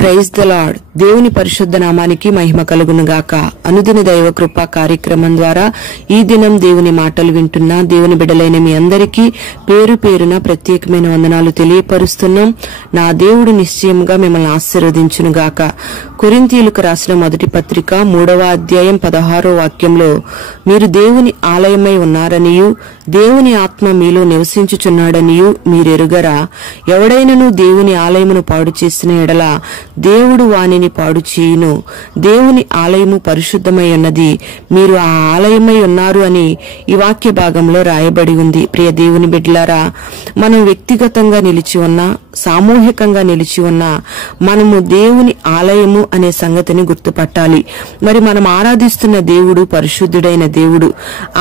Praise the lord. దేవుని పరిశుద్ధ నామానికి మహిమ కలుగును గాక. అనుదిన దైవ కృపా కార్యక్రమం ద్వారా ఈ దినం దేవుని మాటలు వింటున్న దేవుని బిడ్డలైన మీ అందరికీ పేరు పేరున ప్రత్యేకమైన వందనాలు తెలియపరుస్తున్నాం. నా దేవుడు నిశ్చయముగా మిమ్మల్ని ఆశీర్వదించును గాక. కొరింథీయులకు రాసిన మొదటి పత్రిక 3వ అధ్యాయం 16వ వాక్యంలో, మీరు దేవుని ఆలయమై ఉన్నారనియు దేవుని ఆత్మ మీలో నివసించుచున్నాడనియు మీరెరుగరా? ఎవడైనను దేవుని ఆలయమును పాడు చేసిన ఎడల దేవుడు వానిని పాడు చేయును. దేవుని ఆలయము పరిశుద్ధమై ఉన్నది, మీరు ఆ ఆలయమై ఉన్నారు అని ఈ వాక్య భాగంలో రాయబడి ఉంది. ప్రియ దేవుని బిడ్డలారా, మనం వ్యక్తిగతంగా నిలిచి ఉన్నా, సామూహికంగా నిలిచి ఉన్నా, మనము దేవుని ఆలయము అనే సంగతిని గుర్తుపట్టాలి. మరి మనం ఆరాధిస్తున్న దేవుడు పరిశుద్ధుడైన దేవుడు.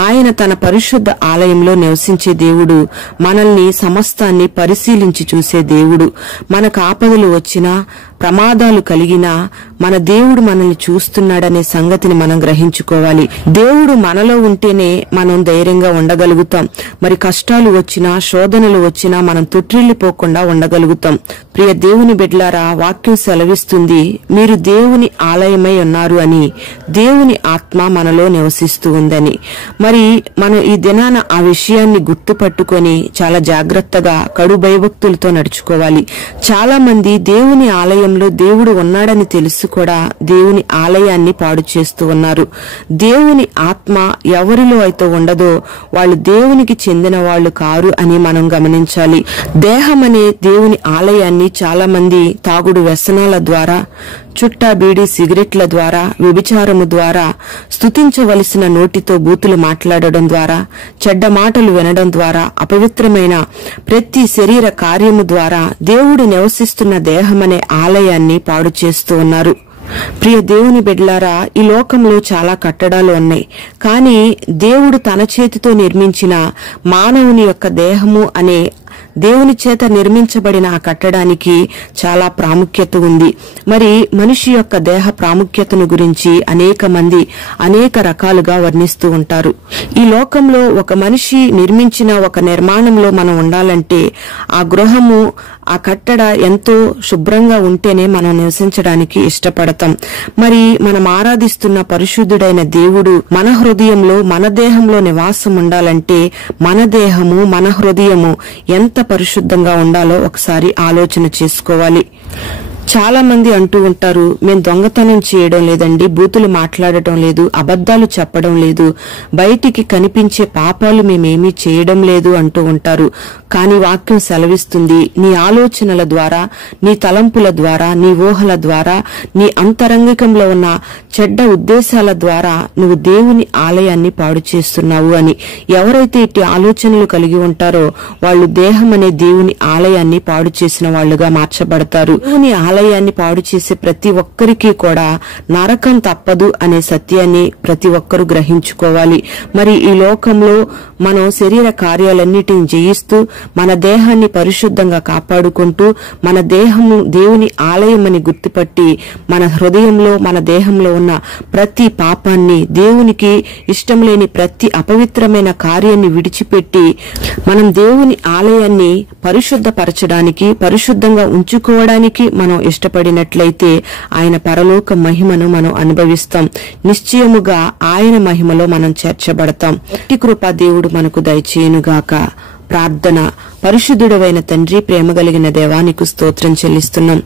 ఆయన తన పరిశుద్ధ ఆలయంలో నివసించే దేవుడు. మనల్ని సమస్తాన్ని పరిశీలించి చూసే దేవుడు. మనకు ఆపదలు వచ్చినా, ప్రమాదాలు కలిగినా మన దేవుడు మనల్ని చూస్తున్నాడనే సంగతిని మనం గ్రహించుకోవాలి. దేవుడు మనలో ఉంటేనే మనం ధైర్యంగా ఉండగలుగుతాం. మరి కష్టాలు వచ్చినా, శోధనలు వచ్చినా మనం తొట్టిల్లిపోకుండా ఉండగలుగుతాం. ప్రియ దేవుని బిడ్డలారా, వాక్యం సెలవిస్తుంది, మీరు దేవుని ఆలయమై ఉన్నారు అని. దేవుని ఆత్మ మనలో నివసిస్తూ ఉందని. మరి మనం ఈ దినాన ఆ విషయాన్ని గుర్తుపట్టుకొని చాలా జాగ్రత్తగా కడు భయభక్తులతో నడుచుకోవాలి. చాలా మంది దేవుని ఆలయంలో దేవుడు ఉన్నాడని తెలుసు కూడా దేవుని ఆలయాన్ని పాడు చేస్తూ ఉన్నారు. దేవుని ఆత్మ ఎవరిలో అయితే ఉండదో వాళ్ళు దేవునికి చెందిన వాళ్ళు కారు అని మనం గమనించాలి. దేహం అనే దేవుని ఆలయాన్ని చాలా మంది తాగుడు వ్యసనాల ద్వారా, చుట్టా బీడి సిగరెట్ల ద్వారా, వ్యభిచారము ద్వారా, స్తుతించవలసిన నోటితో బూతులు మాట్లాడడం ద్వారా, చెడ్డ మాటలు వినడం ద్వారా, అపవిత్రమైన ప్రతి శరీర కార్యము ద్వారా దేవుడు నివసిస్తున్న దేహమనే ఆలయాన్ని పాడు చేస్తూ ఉన్నారు. ప్రియ దేవుని బిడ్డలారా, ఈ లోకంలో చాలా కట్టడాలు ఉన్నాయి. కానీ దేవుడు తన చేతితో నిర్మించిన మానవుని యొక్క దేహము అనే దేవుని చేత నిర్మించబడిన ఆ కట్టడానికి చాలా ప్రాముఖ్యత ఉంది. మరి మనిషి యొక్క దేహ ప్రాముఖ్యతను గురించి అనేక మంది అనేక రకాలుగా వర్ణిస్తూ ఉంటారు. ఈ లోకంలో ఒక మనిషి నిర్మించిన ఒక నిర్మాణంలో మనం ఉండాలంటే ఆ గృహము, ఆ కట్టడ ఎంతో శుభ్రంగా ఉంటేనే మనం నివసించడానికి ఇష్టపడతాం. మరి మనం ఆరాధిస్తున్న పరిశుద్ధుడైన దేవుడు మన హృదయంలో, మన దేహంలో నివాసం ఉండాలంటే మన దేహము, మన హృదయము ఎంత పరిశుద్ధంగా ఉండాలో ఒకసారి ఆలోచన చేసుకోవాలి. చాలా మంది అంటూ ఉంటారు, మేము దొంగతనం చేయడం లేదండి, బూతులు మాట్లాడటం లేదు, అబద్ధాలు చెప్పడం లేదు, బయటికి కనిపించే పాపాలు మేమేమీ చేయడం లేదు అంటూ ఉంటారు. కానీ వాక్యం సెలవిస్తుంది, నీ ఆలోచనల ద్వారా, నీ తలంపుల ద్వారా, నీ ఊహల ద్వారా, నీ అంతరంగికంలో ఉన్న చెడ్డ ఉద్దేశాల ద్వారా నువ్వు దేవుని ఆలయాన్ని పాడు చేస్తున్నావు అని. ఎవరైతే ఇట్టి ఆలోచనలు కలిగి ఉంటారో వాళ్ళు దేహం అనే దేవుని ఆలయాన్ని పాడు చేసిన వాళ్లుగా మార్చబడతారు. దేవుని ఆలయాన్ని పాడు చేసే ప్రతి ఒక్కరికి కూడా నరకం తప్పదు అనే సత్యాన్ని ప్రతి ఒక్కరూ గ్రహించుకోవాలి. మరి ఈ లోకంలో మనం శరీర కార్యాలన్నిటిని జయిస్తూ మన దేహాన్ని పరిశుద్ధంగా కాపాడుకుంటూ మన దేహము దేవుని ఆలయం అని గుర్తుపట్టి మన హృదయంలో, మన దేహంలో ఉన్న ప్రతి పాపాన్ని, దేవునికి ఇష్టం లేని ప్రతి అపవిత్రమైన కార్యాన్ని విడిచిపెట్టి మనం దేవుని ఆలయాన్ని పరిశుద్ధపరచడానికి, పరిశుద్ధంగా ఉంచుకోవడానికి మనం ఇష్టపడినట్లయితే ఆయన పరలోక మహిమను మనం అనుభవిస్తాం. నిశ్చయముగా ఆయన మహిమలో మనం చేర్చబడతాం. అట్టి కృపా దేవుడు మనకు దయచేయునుగాక. ప్రార్థన. పరిశుద్ధుడవైన తండ్రి, ప్రేమ కలిగిన దేవా, నీకు స్తోత్రం చెల్లిస్తున్నాం.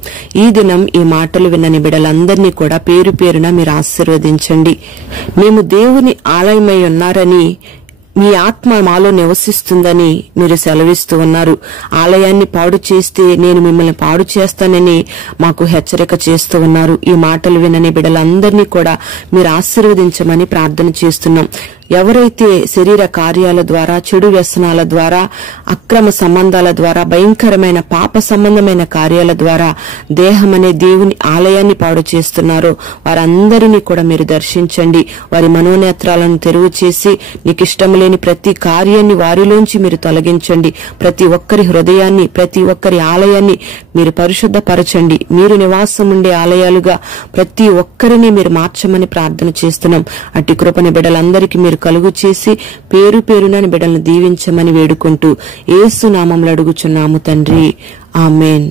ఈ దినం ఈ మాటలు విన్నని బిడ్డలందరినీ కూడా పేరు పేరున మీరు ఆశీర్వదించండి. మేము దేవుని ఆలయమై ఉన్నారని, మీ ఆత్మ మాలో నివసిస్తుందని మీరు సెలవిస్తూ ఉన్నారు. ఆలయాన్ని పాడు చేస్తే నేను మిమ్మల్ని పాడు చేస్తానని మాకు హెచ్చరిక చేస్తూ ఉన్నారు. ఈ మాటలు వినని బిడ్డలందరినీ కూడా మీరు ఆశీర్వదించమని ప్రార్థన చేస్తున్నాం. ఎవరైతే శరీర కార్యాల ద్వారా, చెడు వ్యసనాల ద్వారా, అక్రమ సంబంధాల ద్వారా, భయంకరమైన పాప సంబంధమైన కార్యాల ద్వారా దేహం అనే దేవుని ఆలయాన్ని పాడు చేస్తున్నారో వారందరినీ కూడా మీరు దర్శించండి. వారి మనోనేత్రాలను తెరువు చేసి నీకు ఇష్టం లేని ప్రతి కార్యాన్ని వారిలోంచి మీరు తొలగించండి. ప్రతి ఒక్కరి హృదయాన్ని, ప్రతి ఒక్కరి ఆలయాన్ని మీరు పరిశుద్ధపరచండి. మీరు నివాసం ఉండే ఆలయాలుగా ప్రతి ఒక్కరిని మీరు మార్చమని ప్రార్థన చేస్తున్నాం. అట్టి కృపని బిడ్డలందరికీ మీరు కలుగు చేసి పేరు పేరున బిడ్డలను దీవించమని వేడుకుంటూ యేసు నామములో అడుగుచున్నాము తండ్రి. ఆమేన్.